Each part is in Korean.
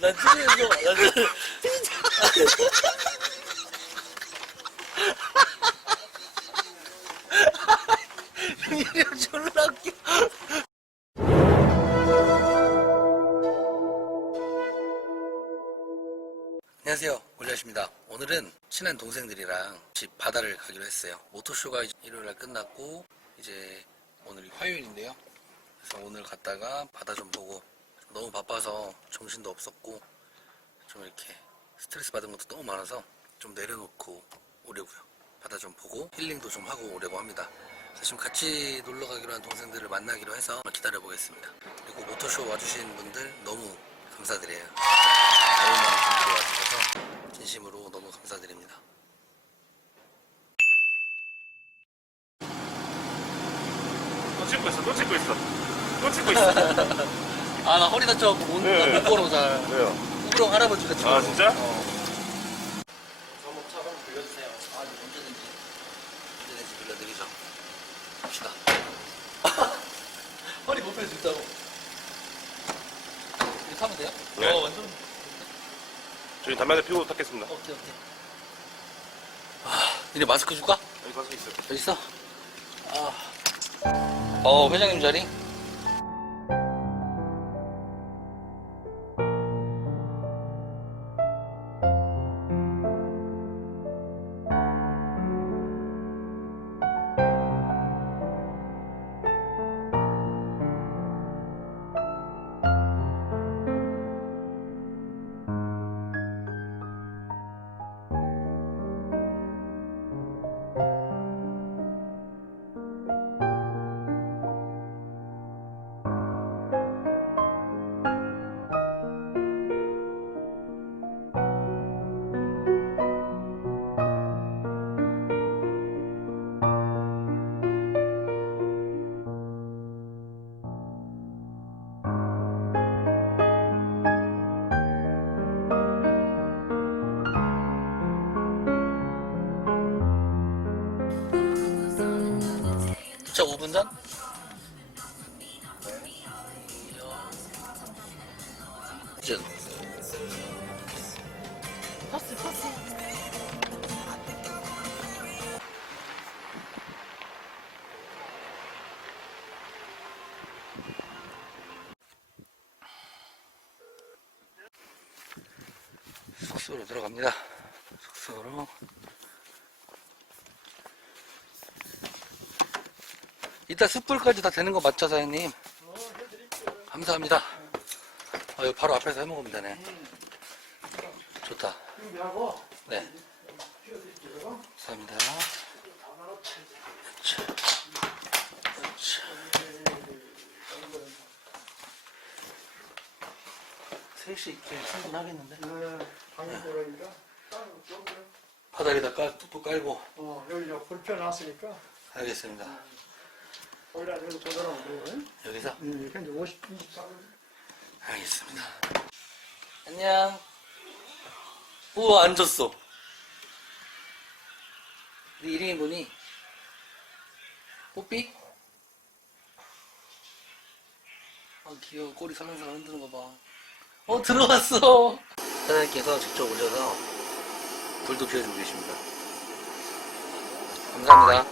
난 TV에서 난 이름 졸라 웃겨. 안녕하세요. 올려십니다. 오늘은 친한 동생들이랑 집 바다를 가기로 했어요. 모토쇼가 일요일날 끝났고 이제 오늘이 화요일인데요. 그래서 오늘 갔다가 바다 좀 보고 너무 바빠서 정신도 없었고 좀 이렇게 스트레스 받은 것도 너무 많아서 좀 내려놓고 오려고요 바다 좀 보고 힐링도 좀 하고 오려고 합니다 지금 같이 놀러 가기로 한 동생들을 만나기로 해서 기다려 보겠습니다 그리고 모토쇼 와주신 분들 너무 감사드려요 너무 많은 분들이 와주셔서 진심으로 너무 감사드립니다. 또 찍고 있어, 또 찍고 있어. 또 찍고 있어. 아, 나 허리 다쳐갖고 못, 네. 못 걸어 잘. 왜요? 우렁 할아버지가 지금. 아, 진짜? 어. 저목 차가 빌려주세요. 아, 언제든지. 언제든지 빌려드리죠. 갑시다. 허리 못 펴줄 수 있다고. 이거 타면 돼요? 네. 어, 완전. 저희 담배 한대 피우고 탔겠습니다. 오케이, 오케이. 아, 니네 마스크 줄까? 여기 가서 있어요. 여기 있어? 아. 어, 회장님 자리? 숙소로 들어갑니다. 숙소로. 이따 숯불까지 다 되는 거 맞죠, 사장님? 감사합니다. 아, 여기 바로 앞에서 해먹으면 되네. 좋다. 네. 감사합니다. 셀수 있게 충분하겠는데? 네, 방금 네. 보라니까. 바닥에다 깔, 뚝뚝 깔고. 어, 여기 저 불편놨으니까 알겠습니다. 네. 원래 여기 도달하면 돼요. 여기서? 네, 이렇게 50, 23. 알겠습니다. 안녕. 우와, 앉았어. 네 이름이 뭐니? 뽀삐? 아, 귀여워. 꼬리 살랑살랑 흔드는 거 봐. 어, 들어왔어. 사장님께서 직접 올려서 불도 피워주고 계십니다. 감사합니다.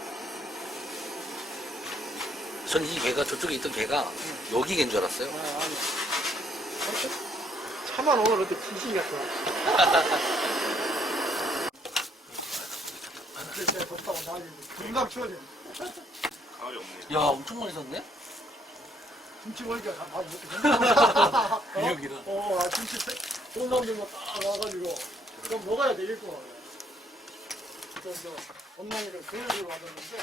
전 이 개가 저쪽에 있던 개가 여기 개인 줄 알았어요. 아, 아니. 차만 오늘 어떻게 귀신 같아. 글쎄, 덥다고 난리. 금방 추워져. 가을이 없네. 야, 엄청 많이 샀네? 김치 먹으니까 다 많이 먹게 된다. 여기다. 어, 아, 김치 돈 남는 거딱 와가지고. 그럼 먹어야 되겠구만. 좀, 저, 엄마니까 교육을 받았는데.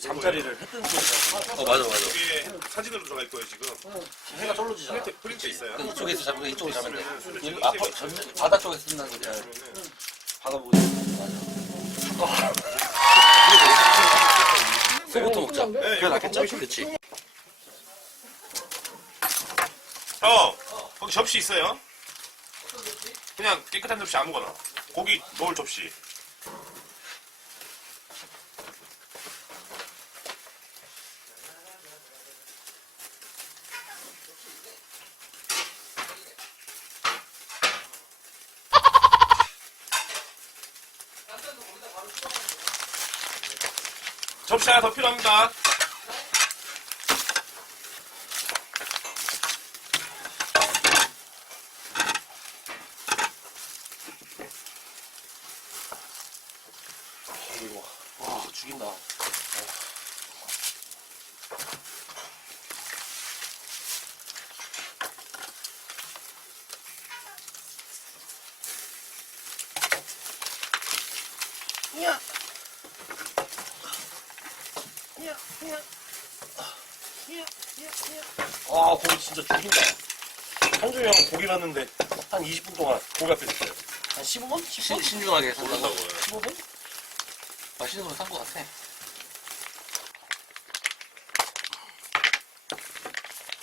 잠자리를 했던 어, 맞아, 맞아. 이게 사진으로 들어갈 거예요, 지금. 해가 절로 지잖아. 프린트, 프린트 있어요. 이쪽에서 잡고 이쪽으로 잡으면 돼. 이 앞, 전, 바다 쪽에서 쓴다는 소리야. 박아보고 있어. 맞아. 소부터 먹자. 네, 그게 낫겠죠? 그치. 형, 거기 접시 있어요? 그냥 깨끗한 접시 아무거나. 고기 넣을 접시. 접시 하나 더 필요합니다. 죽인다. 아 고기 진짜 죽인다. 한준이 형 고기 봤는데 한 20분 동안 고기 앞에 있어요. 한 15분? 10분? 신중하게 산다고. 모른다고요. 15분? 맛있는 거 산 거 같아.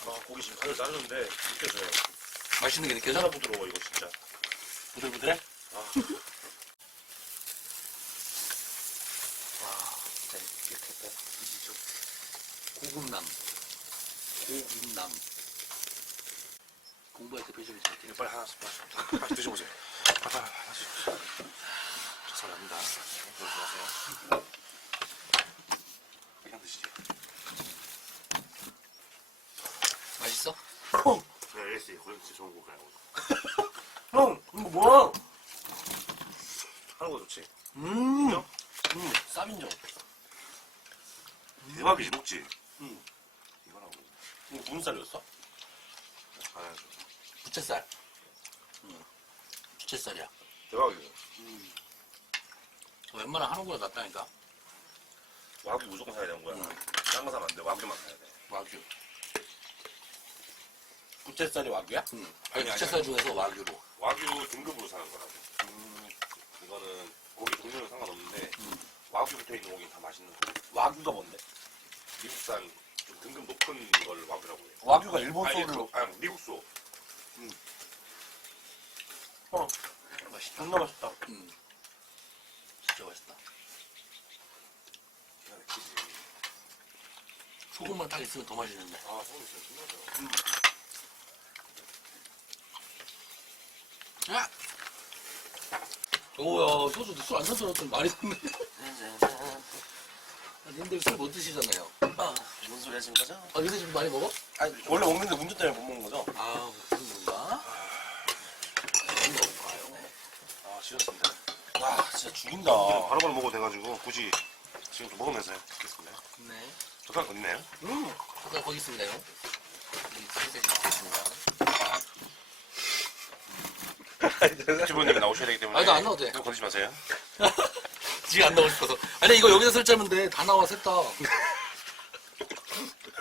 아, 고기 지금 간을 자르는데 느껴져요. 맛있는 게 느껴져? 하나 부드러워 이거 진짜. 부들부들해? 아, 진짜 깨끗했다. 고급남. 고급남. 공부할 때 표정이 잘 이거 빨리 하나씩 빨리, 빨리 드셔보세요. 빨리 빨리 하나씩. 저 사람입니다. 그러지 마세요. 그냥 드시죠. 맛있어? 네, 알겠어요. 진짜 좋은 고기야. 형 이거 뭐야? 하는 거 좋지. 음, 음 쌈인정. 대박이지 녹지. 응. 이거라고. 이거 무슨 쌀이었어? 알아야죠. 부채살. 응. 부채살이야. 대박이죠. 웬만한 하는 거보다 낫다니까. 와규 무조건 사야 되는 거야. 딴거 사면 안 돼. 와규만 사야 돼. 와규. 부채살이 와규야? 응. 아니, 아니, 부채살 중에서 와규로. 와규 등급으로 사는 거라고. 음, 이거는 고기 종류는 상관없는데 와규 붙어 있는 고기 다 맛있는 거. 와규가 뭔데? 미국산 좀 등급 높은 걸 와규라고 해요. 와규가 일본 아니, 소로 그, 아니 미국 소. 어, 맛있다. 존나 맛있다. 응. 진짜 맛있다. 기가 막히지. 소금만 딱 있으면 더 맛있는데. 아, 소금 있으면 끝나죠. 야! 오야, 소주 술안 사들었더니 많이 샀네. 아, 님들 술 못 드시잖아요. 아, 무슨 소리 하시는 거죠? 아, 요새 좀 많이 먹어? 아니, 원래 먹는데 운전 때문에 못 먹는 거죠? 아, 무슨 건가? 건가요? 아, 지렸습니다. 와, 진짜 죽인다. 바로바로 먹어도 돼가지고 굳이 지금 좀 먹으면서 하겠습니다. 네. 젓가락 어디 있나요? 음, 아까 거기 있습니다요. 이 소세지 있습니다. 주부님이 나오셔야 되기 때문에. 아니, 나안 나와도 돼. 이거 건드지 마세요. 지가 안 나오고 싶어서. 아니, 이거 여기서 설자면 돼. 다 나와, 셋 다.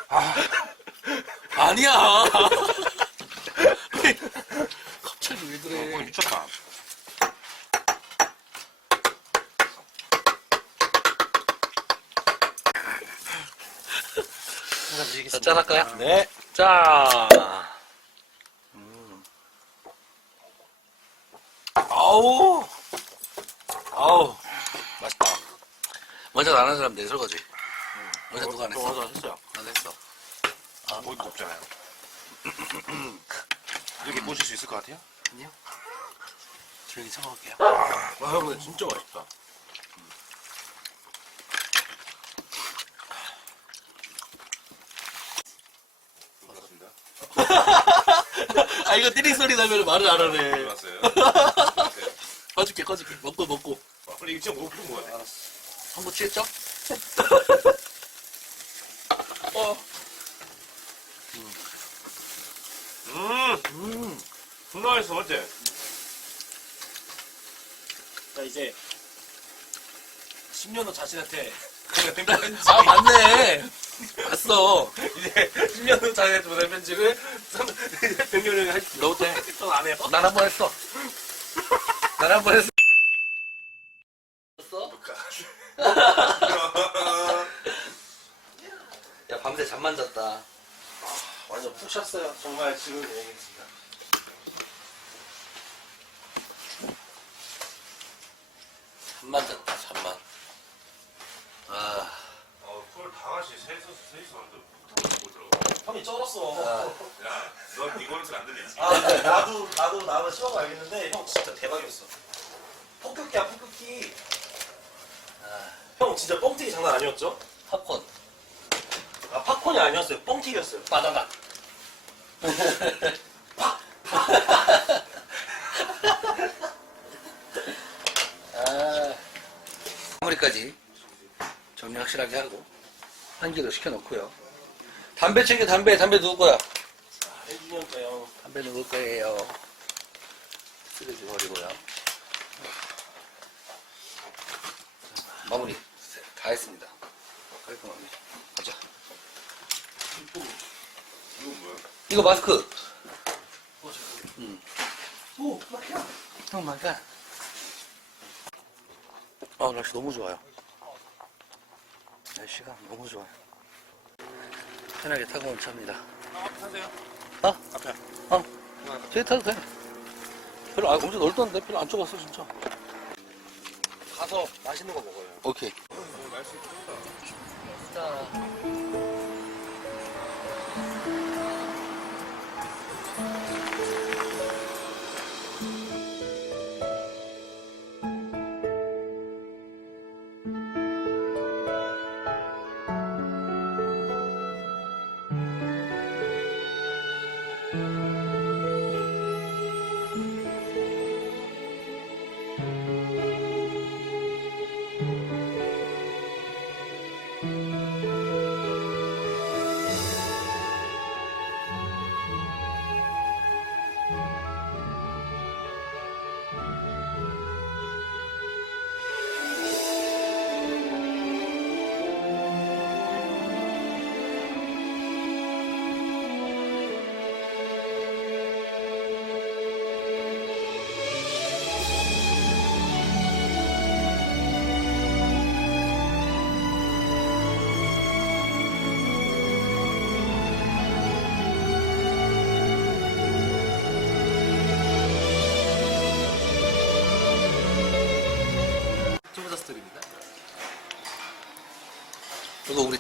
아. 아니야. 갑자기 왜 어, 그래. 미쳤다. 자, 짠할까요? 네. 자. 아우. 아우. 맛있다. 먼저 안한 사람 내 설 거지. 먼저 누가 안 했어? 했어요. 난 했어. 고기가 없잖아요. 이렇게 모실 수 있을 것 같아요? 아니요. 조용히 참아볼게요. 와, 형, 근데 진짜 맛있다. 반갑습니다. 아, 이거 띠링 소리 나면 말을 안 하네. 안녕하세요. 꺼줄게, 꺼줄게. 먹고, 먹고. 진짜 먹고 싶은 거야. 한번 취했죠? 어. 음, 음. 존나 맛있어, 맞지? 자, 이제 10년 후 자신한테 그냥 된 편지. 아, 맞네. 봤어. 이제 10년 후 자신한테 보낸 편지를 백년을 할 수. 너도 해. 전안 해요. 난 한 번 했어. 했어. 했어? 야, 밤새 잠만 잤다. 완전 푹 잤어요. 정말 지금 여행했습니다. 잠만 잤다, 잠만. 아, 어, 그걸 다 같이 셋이서, 셋이서 하는데 보더라고. 형이 쩔었어. 야, 넌 이거는 안 들리지? 아, 나도, 나도, 나도 시험 알겠는데, 형 진짜 대박이었어. 폭격기야, 폭격기. 형 진짜 뻥튀기 장난 아니었죠? 팝콘. 아 팝콘이 아니었어요. 뻥튀기였어요. 바나나. 아, 마무리까지 정리 확실하게 하고 한 개도 시켜놓고요. 담배 챙겨 담배 담배 누구 거야? 담배 누구 거예요? 쓰레기 버리고요. 마무리 다 했습니다. 깔끔하게 가자. 이거 뭐야? 이거 마스크. 응. 오, 마카. 형 마카. 아 날씨 너무 좋아요. 날씨가 너무 좋아요. 편하게 타고 온 차입니다. 타세요. 어? 앞에. 어? 저기 타도 돼. 별로 아, 엄청 넓던데 별로 안 좁았어 진짜. 가서 맛있는 거 먹어요. 오케이.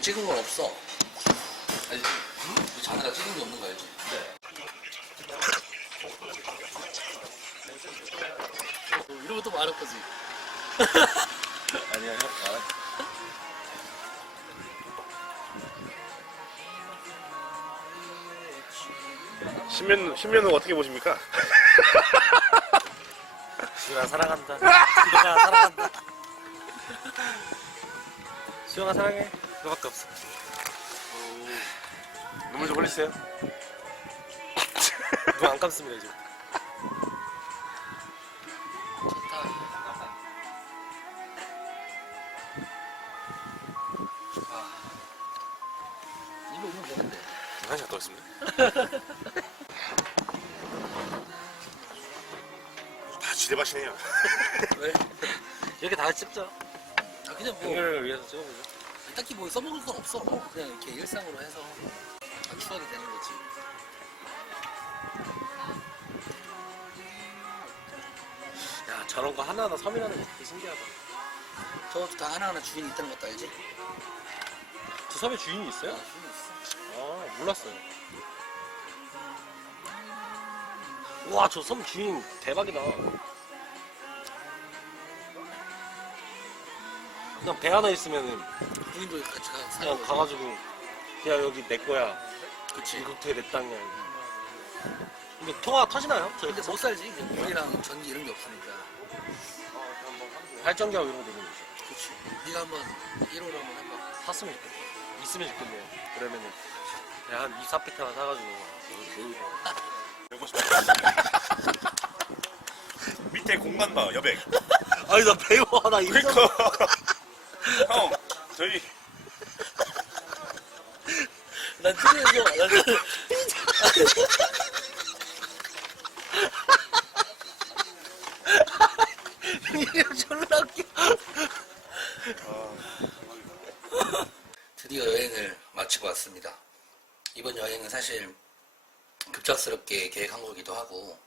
찍은 건 없어. 알지? 우리 자네가 찍은 게 없는 거 알지? 이러면 또 말할 거지. 아니야 형. 아. 신면 신면은 어떻게 보십니까? 수영아 사랑한다. 수영아 사랑한다. 수영아 사랑해. 그거밖에 없어. 눈물 좀 흘리세요. 눈 안 감습니다. 아. 이거 오면 되는데. 한 시간 더 있습니다. 다 지대밭이네요. 왜? 이렇게 다 찍자. 아 그냥 뭐 동료를 위해서 찍어보자. 딱히 뭐 써먹을 건 없어. 그냥 이렇게 일상으로 해서 다 추억이 되는 거지. 야 저런 거 하나하나 섬이라는 게 되게 신기하다. 저것도 다 하나하나 주인이 있다는 것도 알지? 저 섬에 주인이 있어요? 주인이 있어. 아 몰랐어요. 와 저 섬 주인 대박이다. 그냥 배 하나 있으면은 주인도 같이 가, 사는 그냥 거지. 가가지고 야 여기 내 거야. 그치. 되게 내 땅이야. 근데 통화 터지나요? 저 근데 못 살지. 이제 물이랑 전기 이런 게 없으니까. 발전기하고 이런 거 되는 거죠. 그치. 네가 한번 1호를 한번 해봐. 샀으면 좋겠다. 있으면 좋겠네요. 그러면은 그냥 한 2, 4피트만 사가지고. 밑에 공간 봐 여백. 아니 나 배워 나 이거 그러니까 형 저희 난 TV에서, 난 이름 졸라 웃겨. 드디어 여행을 마치고 왔습니다. 이번 여행은 사실 급작스럽게 계획한 거기도 하고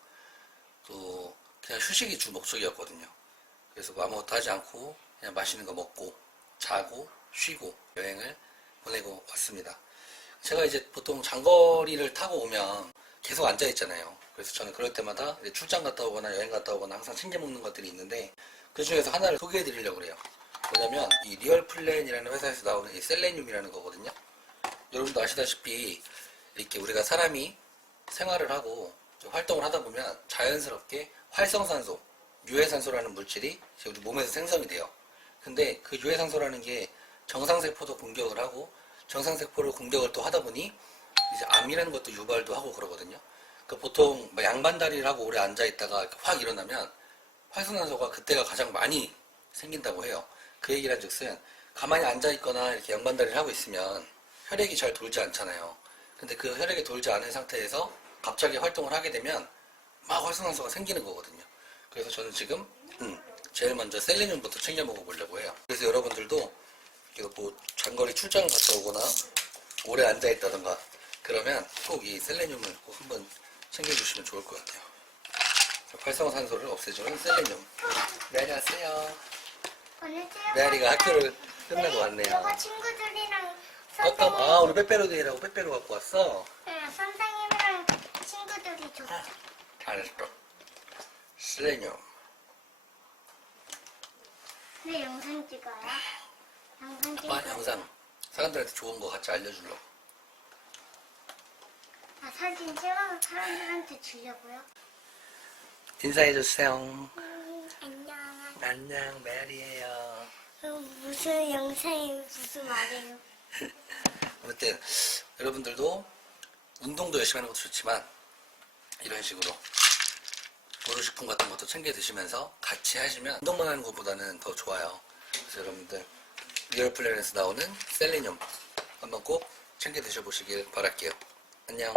또 그냥 휴식이 주 목적이었거든요. 그래서 뭐 아무것도 하지 않고 그냥 맛있는 거 먹고 자고 쉬고 여행을 보내고 왔습니다. 제가 이제 보통 장거리를 타고 오면 계속 앉아 있잖아요. 그래서 저는 그럴 때마다 출장 갔다 오거나 여행 갔다 오거나 항상 챙겨 먹는 것들이 있는데 그 중에서 하나를 소개해 드리려고 그래요. 뭐냐면 이 리얼 플랜이라는 회사에서 나오는 이 셀레늄이라는 거거든요. 여러분도 아시다시피 이렇게 우리가 사람이 생활을 하고 좀 활동을 하다 보면 자연스럽게 활성산소, 유해산소라는 물질이 우리 몸에서 생성이 돼요. 근데 그 유해산소라는 게 정상세포도 공격을 하고 정상세포를 공격을 또 하다 보니 이제 암이라는 것도 유발도 하고 그러거든요. 그 보통 뭐 양반다리를 하고 오래 앉아 있다가 확 일어나면 활성산소가 그때가 가장 많이 생긴다고 해요. 그 얘기란 즉슨 가만히 앉아 있거나 이렇게 양반다리를 하고 있으면 혈액이 잘 돌지 않잖아요. 근데 그 혈액이 돌지 않은 상태에서 갑자기 활동을 하게 되면 막 활성산소가 생기는 거거든요. 그래서 저는 지금 음, 제일 먼저 셀레늄부터 챙겨 먹어보려고 해요. 그래서 여러분들도 이렇게 뭐 장거리 출장을 갔다 오거나 오래 앉아 있다던가 그러면 꼭 이 셀레늄을 꼭 한번 챙겨주시면 좋을 것 같아요. 활성산소를 없애주는 셀레늄. 네, 안녕하세요. 체육 메아리가 학교를 끝나고 왔네요. 저거 친구들이랑 선생님, 아, 우리 빼빼로데이라고 빼빼로 갖고 왔어? 네, 선생님이랑 친구들이 줬어. 잘했어. 셀레늄. 네, 영상 찍어요. 영상 찍어. 아, 영상. 사람들한테 좋은 거 같이 알려주려고. 아, 사진 찍어서 사람들한테 주려고요. 인사해주세요. 음, 안녕. 안녕, 메아리예요. 음, 무슨 영상이 무슨 말이에요? 아무튼 여러분들도 운동도 열심히 하는 것도 좋지만 이런 식으로 보조식품 같은 것도 챙겨 드시면서 같이 하시면 운동만 하는 것보다는 더 좋아요. 그래서 여러분들 리얼 플랜에서 나오는 셀리늄 한번 꼭 챙겨 드셔보시길 바랄게요. 안녕.